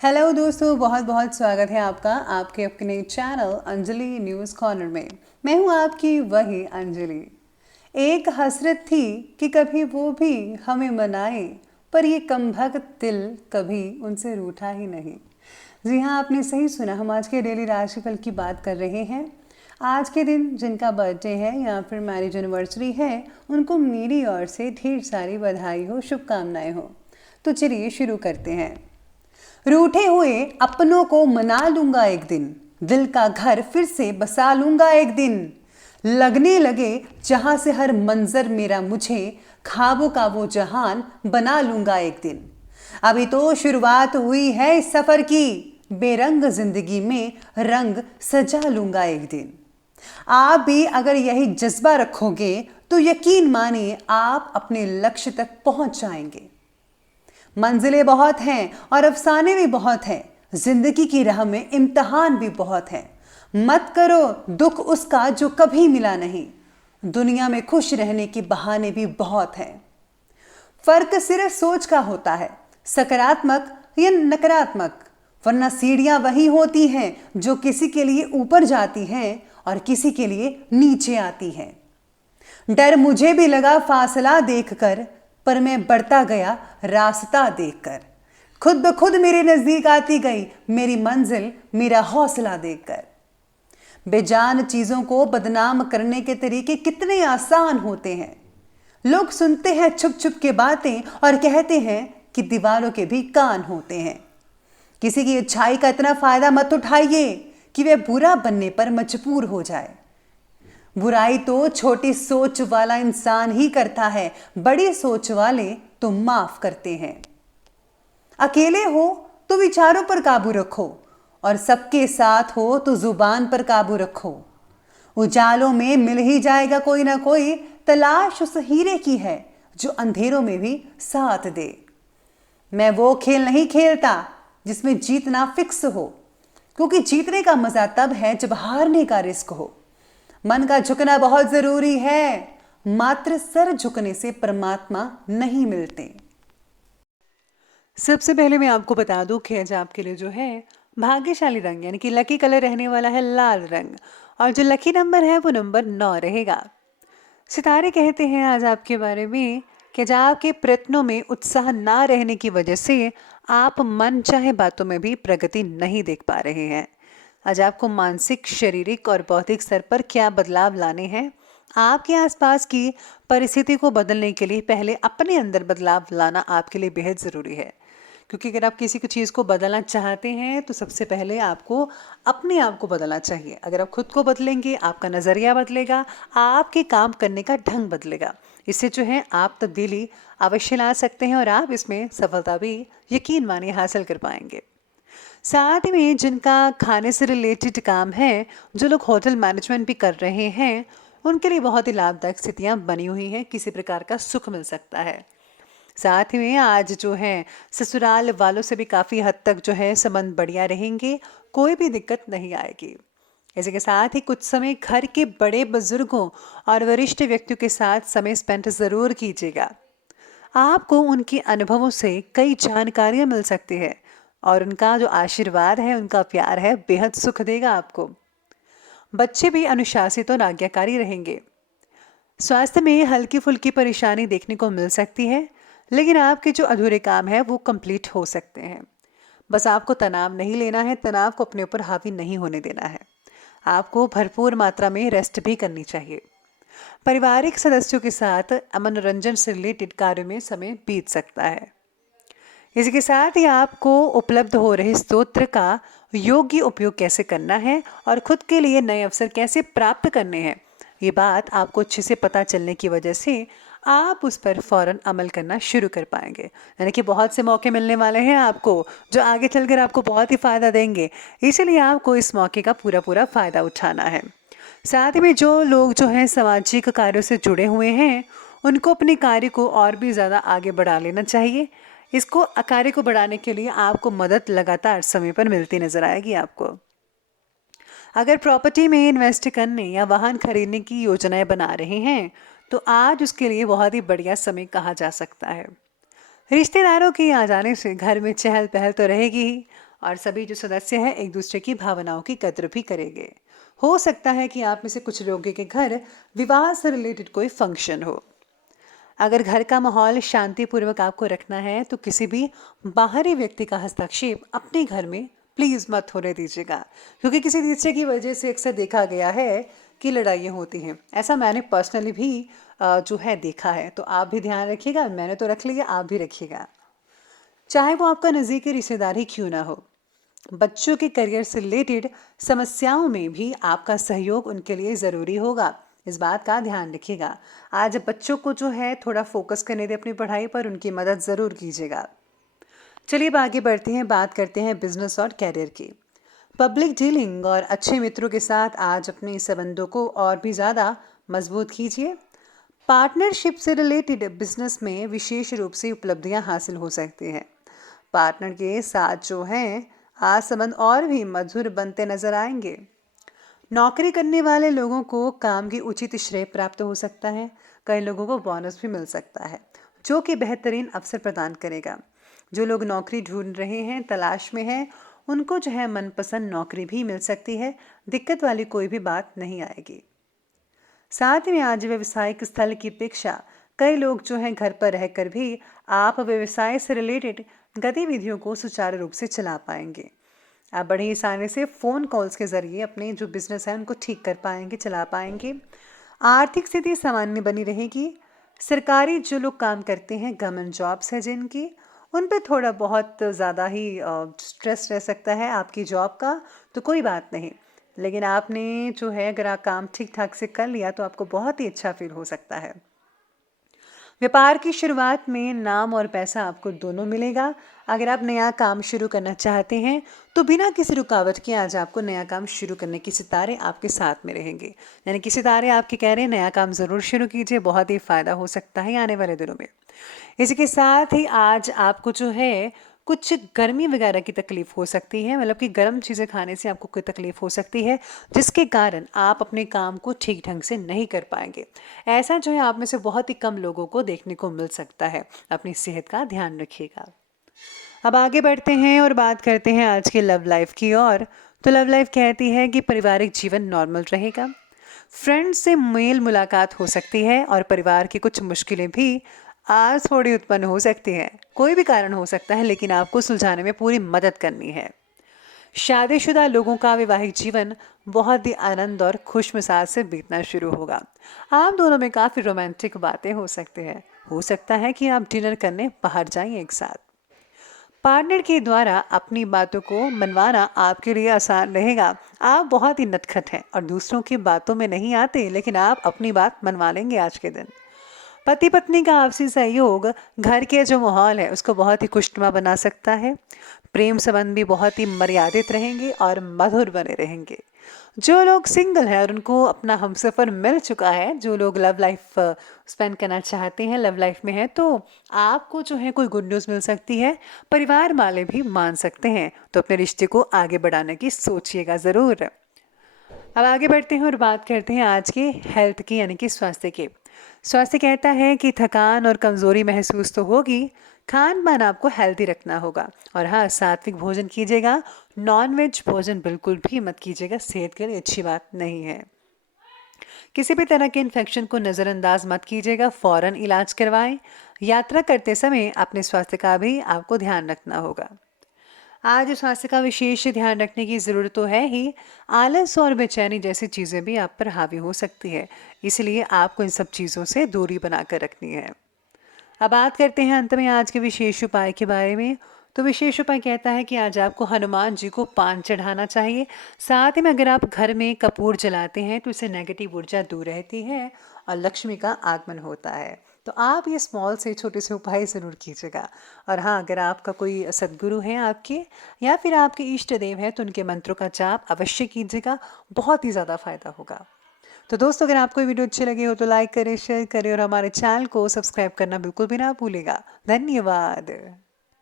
Hello दोस्तों, बहुत बहुत स्वागत है आपका आपके अपने चैनल अंजलि न्यूज़ कॉर्नर में। मैं हूं आपकी वही अंजलि। एक हसरत थी कि कभी वो भी हमें मनाए, पर ये कमबख्त दिल कभी उनसे रूठा ही नहीं। जी हाँ, आपने सही सुना। हम आज के डेली राशिफल की बात कर रहे हैं। आज के दिन जिनका बर्थडे है या फिर मैरिज एनिवर्सरी है, उनको मेरी ओर से ढेर सारी बधाई हो, शुभकामनाएं हो। तो चलिए शुरू करते हैं। रूठे हुए अपनों को मना लूंगा एक दिन, दिल का घर फिर से बसा लूंगा एक दिन। लगने लगे जहां से हर मंजर मेरा मुझे, ख्वाबों का वो जहान बना लूंगा एक दिन। अभी तो शुरुआत हुई है इस सफर की, बेरंग जिंदगी में रंग सजा लूंगा एक दिन। आप भी अगर यही जज्बा रखोगे तो यकीन मानिए आप अपने लक्ष्य तक पहुंच जाएंगे। मंजिलें बहुत हैं और अफसाने भी बहुत हैं, जिंदगी की राह में इम्तिहान भी बहुत हैं। मत करो दुख उसका जो कभी मिला नहीं, दुनिया में खुश रहने के बहाने भी बहुत हैं। फर्क सिर्फ सोच का होता है, सकारात्मक या नकारात्मक, वरना सीढ़ियां वही होती हैं जो किसी के लिए ऊपर जाती हैं और किसी के लिए नीचे आती हैं। डर मुझे भी लगा फासला देखकर, पर मैं बढ़ता गया रास्ता देखकर। खुद ब खुद मेरे नजदीक आती गई मेरी मंजिल, मेरा हौसला देखकर। बेजान चीजों को बदनाम करने के तरीके कितने आसान होते हैं। लोग सुनते हैं छुप छुप के बातें और कहते हैं कि दीवारों के भी कान होते हैं। किसी की अच्छाई का इतना फायदा मत उठाइए कि वह बुरा बनने पर मजबूर हो जाए। बुराई तो छोटी सोच वाला इंसान ही करता है, बड़ी सोच वाले तो माफ करते हैं। अकेले हो तो विचारों पर काबू रखो, और सबके साथ हो तो जुबान पर काबू रखो। उजालों में मिल ही जाएगा कोई ना कोई, तलाश उस हीरे की है जो अंधेरों में भी साथ दे। मैं वो खेल नहीं खेलता जिसमें जीतना फिक्स हो, क्योंकि जीतने का मजा तब है जब हारने का रिस्क हो। मन का झुकना बहुत जरूरी है, मात्र सर झुकने से परमात्मा नहीं मिलते। सबसे पहले मैं आपको बता दूं कि आज आपके लिए जो है भाग्यशाली रंग यानी कि लकी कलर रहने वाला है लाल रंग, और जो लकी नंबर है वो नंबर 9 रहेगा। सितारे कहते हैं आज आपके बारे में कि आज आपके प्रयत्नों में उत्साह ना रहने की वजह से आप मन चाहे बातों में भी प्रगति नहीं देख पा रहे हैं। आज आपको मानसिक, शारीरिक और बौद्धिक स्तर पर क्या बदलाव लाने हैं, आपके आसपास की परिस्थिति को बदलने के लिए पहले अपने अंदर बदलाव लाना आपके लिए बेहद ज़रूरी है। क्योंकि अगर आप किसी चीज़ को बदलना चाहते हैं तो सबसे पहले आपको अपने आप को बदलना चाहिए। अगर आप खुद को बदलेंगे, आपका नज़रिया बदलेगा, आपके काम करने का ढंग बदलेगा। इससे जो है आप तब्दीली अवश्य ला सकते हैं और आप इसमें सफलता भी यकीन मानिए हासिल कर पाएंगे। साथ में जिनका खाने से रिलेटेड काम है, जो लोग होटल मैनेजमेंट भी कर रहे हैं, उनके लिए बहुत ही लाभदायक स्थितियां बनी हुई हैं, किसी प्रकार का सुख मिल सकता है। साथ ही में आज जो है ससुराल वालों से भी काफ़ी हद तक जो है संबंध बढ़िया रहेंगे, कोई भी दिक्कत नहीं आएगी। इसी के साथ ही कुछ समय घर के बड़े बुजुर्गों और वरिष्ठ व्यक्तियों के साथ समय स्पेंड ज़रूर कीजिएगा। आपको उनके अनुभवों से कई जानकारियां मिल सकती है और उनका जो आशीर्वाद है, उनका प्यार है, बेहद सुख देगा आपको। बच्चे भी अनुशासित और आज्ञाकारी रहेंगे। स्वास्थ्य में हल्की फुल्की परेशानी देखने को मिल सकती है, लेकिन आपके जो अधूरे काम है वो कंप्लीट हो सकते हैं। बस आपको तनाव नहीं लेना है, तनाव को अपने ऊपर हावी नहीं होने देना है। आपको भरपूर मात्रा में रेस्ट भी करनी चाहिए। पारिवारिक सदस्यों के साथ मनोरंजन से रिलेटेड कार्यों में समय बीत सकता है। इसी के साथ ही आपको उपलब्ध हो रहे स्तोत्र का योग्य उपयोग कैसे करना है और खुद के लिए नए अवसर कैसे प्राप्त करने हैं, ये बात आपको अच्छे से पता चलने की वजह से आप उस पर फौरन अमल करना शुरू कर पाएंगे। यानी कि बहुत से मौके मिलने वाले हैं आपको, जो आगे चलकर आपको बहुत ही फ़ायदा देंगे। इसीलिए आपको इस मौके का पूरा पूरा फ़ायदा उठाना है। साथ ही में जो लोग जो हैं सामाजिक कार्यों से जुड़े हुए हैं, उनको अपने कार्य को और भी ज़्यादा आगे बढ़ा लेना चाहिए। इसको कार्य को बढ़ाने के लिए आपको मदद लगातार समय पर मिलती नजर आएगी आपको। अगर प्रॉपर्टी में इन्वेस्ट करने या वाहन खरीदने की योजनाएं बना रहे हैं तो आज उसके लिए बहुत ही बढ़िया समय कहा जा सकता है। रिश्तेदारों के आ जाने से घर में चहल पहल तो रहेगी ही, और सभी जो सदस्य हैं एक दूसरे की भावनाओं की कद्र भी करेंगे। हो सकता है कि आप में से कुछ लोगों के घर विवाह से रिलेटेड कोई फंक्शन हो। अगर घर का माहौल शांतिपूर्वक आपको रखना है तो किसी भी बाहरी व्यक्ति का हस्तक्षेप अपने घर में प्लीज़ मत होने दीजिएगा, क्योंकि किसी तीसरे की वजह से अक्सर देखा गया है कि लड़ाइयाँ होती हैं। ऐसा मैंने पर्सनली भी जो है देखा है। तो आप भी ध्यान रखिएगा, मैंने तो रख लिया, आप भी रखिएगा। चाहे वो आपका नज़दीकी रिश्तेदार ही क्यों ना हो, बच्चों के करियर से रिलेटेड समस्याओं में भी आपका सहयोग उनके लिए ज़रूरी होगा। इस बात का ध्यान रखिएगा। आज बच्चों को जो है थोड़ा फोकस करने दें अपनी पढ़ाई पर, उनकी मदद ज़रूर कीजिएगा। चलिए अब आगे बढ़ते हैं, बात करते हैं बिजनेस और कैरियर की। पब्लिक डीलिंग और अच्छे मित्रों के साथ आज अपने संबंधों को और भी ज़्यादा मजबूत कीजिए। पार्टनरशिप से रिलेटेड बिजनेस में विशेष रूप से उपलब्धियां हासिल हो सकती हैं। पार्टनर के साथ जो हैं आज संबंध और भी मधुर बनते नजर आएंगे। नौकरी करने वाले लोगों को काम की उचित श्रेय प्राप्त हो सकता है। कई लोगों को बोनस भी मिल सकता है जो कि बेहतरीन अवसर प्रदान करेगा। जो लोग नौकरी ढूंढ रहे हैं, तलाश में हैं, उनको जो है मनपसंद नौकरी भी मिल सकती है। दिक्कत वाली कोई भी बात नहीं आएगी। साथ में आज व्यवसायिक स्थल की अपेक्षा कई लोग जो हैं घर पर रहकर भी आप व्यवसाय से रिलेटेड गतिविधियों को सुचारू रूप से चला पाएंगे। आप बड़ी आसानी से फ़ोन कॉल्स के ज़रिए अपने जो बिजनेस है उनको ठीक कर पाएंगे, चला पाएंगे। आर्थिक स्थिति सामान्य बनी रहेगी। सरकारी जो लोग काम करते हैं, गवर्नमेंट जॉब्स है जिनकी, उन पे थोड़ा बहुत ज़्यादा ही स्ट्रेस रह सकता है आपकी जॉब का, तो कोई बात नहीं। लेकिन आपने जो है अगर आप काम ठीक ठाक से कर लिया तो आपको बहुत ही अच्छा फील हो सकता है। व्यापार की शुरुआत में नाम और पैसा आपको दोनों मिलेगा। अगर आप नया काम शुरू करना चाहते हैं तो बिना किसी रुकावट के आज आपको नया काम शुरू करने की सितारे आपके साथ में रहेंगे। यानी कि सितारे आपके कह रहे हैं नया काम ज़रूर शुरू कीजिए, बहुत ही फ़ायदा हो सकता है आने वाले दिनों में। इसी के साथ ही आज आपको जो है कुछ गर्मी वगैरह की तकलीफ हो सकती है, मतलब कि गर्म चीज़ें खाने से आपको कोई तकलीफ हो सकती है जिसके कारण आप अपने काम को ठीक ढंग से नहीं कर पाएंगे। ऐसा जो है आप में से बहुत ही कम लोगों को देखने को मिल सकता है। अपनी सेहत का ध्यान रखिएगा। अब आगे बढ़ते हैं और बात करते हैं आज के लव लाइफ की ओर। तो लव लाइफ कहती है कि पारिवारिक जीवन नॉर्मल रहेगा। फ्रेंड से मेल मुलाकात हो सकती है और परिवार की कुछ मुश्किलें भी आज थोड़ी उत्पन्न हो सकती हैं। कोई भी कारण हो सकता है, लेकिन आपको सुलझाने में पूरी मदद करनी है। शादीशुदा लोगों का वैवाहिक जीवन बहुत ही आनंद और खुश मिजाज से बीतना शुरू होगा। आप दोनों में काफ़ी रोमांटिक बातें हो सकती हैं। हो सकता है कि आप डिनर करने बाहर जाएं एक साथ। पार्टनर के द्वारा अपनी बातों को मनवाना आपके लिए आसान रहेगा। आप बहुत ही नटखट हैं और दूसरों की बातों में नहीं आते, लेकिन आप अपनी बात मनवा लेंगे आज के दिन। पति पत्नी का आपसी सहयोग घर के जो माहौल है उसको बहुत ही खुशनुमा बना सकता है। प्रेम संबंध भी बहुत ही मर्यादित रहेंगे और मधुर बने रहेंगे। जो लोग सिंगल हैं और उनको अपना हमसफ़र मिल चुका है, जो लोग लव लाइफ स्पेंड करना चाहते हैं, लव लाइफ में है, तो आपको जो है कोई गुड न्यूज़ मिल सकती है। परिवार वाले भी मान सकते हैं, तो अपने रिश्ते को आगे बढ़ाने की सोचिएगा ज़रूर। अब आगे बढ़ते हैं और बात करते हैं आज के हेल्थ की, यानी कि स्वास्थ्य की। स्वास्थ्य कहता है कि थकान और कमज़ोरी महसूस तो होगी, खान पान आपको हेल्दी रखना होगा। और हाँ, सात्विक भोजन कीजिएगा। नॉन वेज भोजन बिल्कुल भी मत कीजिएगा, सेहत के लिए अच्छी बात नहीं है। किसी भी तरह के इन्फेक्शन को नज़रअंदाज मत कीजिएगा, फ़ौरन इलाज करवाएं। यात्रा करते समय अपने स्वास्थ्य का भी आपको ध्यान रखना होगा। आज स्वास्थ्य का विशेष ध्यान रखने की ज़रूरत तो है ही। आलस और बेचैनी जैसी चीज़ें भी आप पर हावी हो सकती है, इसलिए आपको इन सब चीज़ों से दूरी बनाकर रखनी है। अब बात करते हैं अंत में आज के विशेष उपाय के बारे में। तो विशेष उपाय कहता है कि आज आपको हनुमान जी को पान चढ़ाना चाहिए। साथ ही में अगर आप घर में कपूर जलाते हैं तो इससे नेगेटिव ऊर्जा दूर रहती है और लक्ष्मी का आगमन होता है। तो आप ये स्मॉल से छोटे से उपाय ज़रूर कीजिएगा। और हाँ, अगर आपका कोई सद्गुरु है आपके या फिर आपके इष्ट देव है तो उनके मंत्रों का जाप अवश्य कीजिएगा, बहुत ही ज़्यादा फायदा होगा। तो दोस्तों, अगर आपको ये वीडियो अच्छी लगी हो तो लाइक करें, शेयर करें और हमारे चैनल को सब्सक्राइब करना बिल्कुल भी ना भूलेगा। धन्यवाद।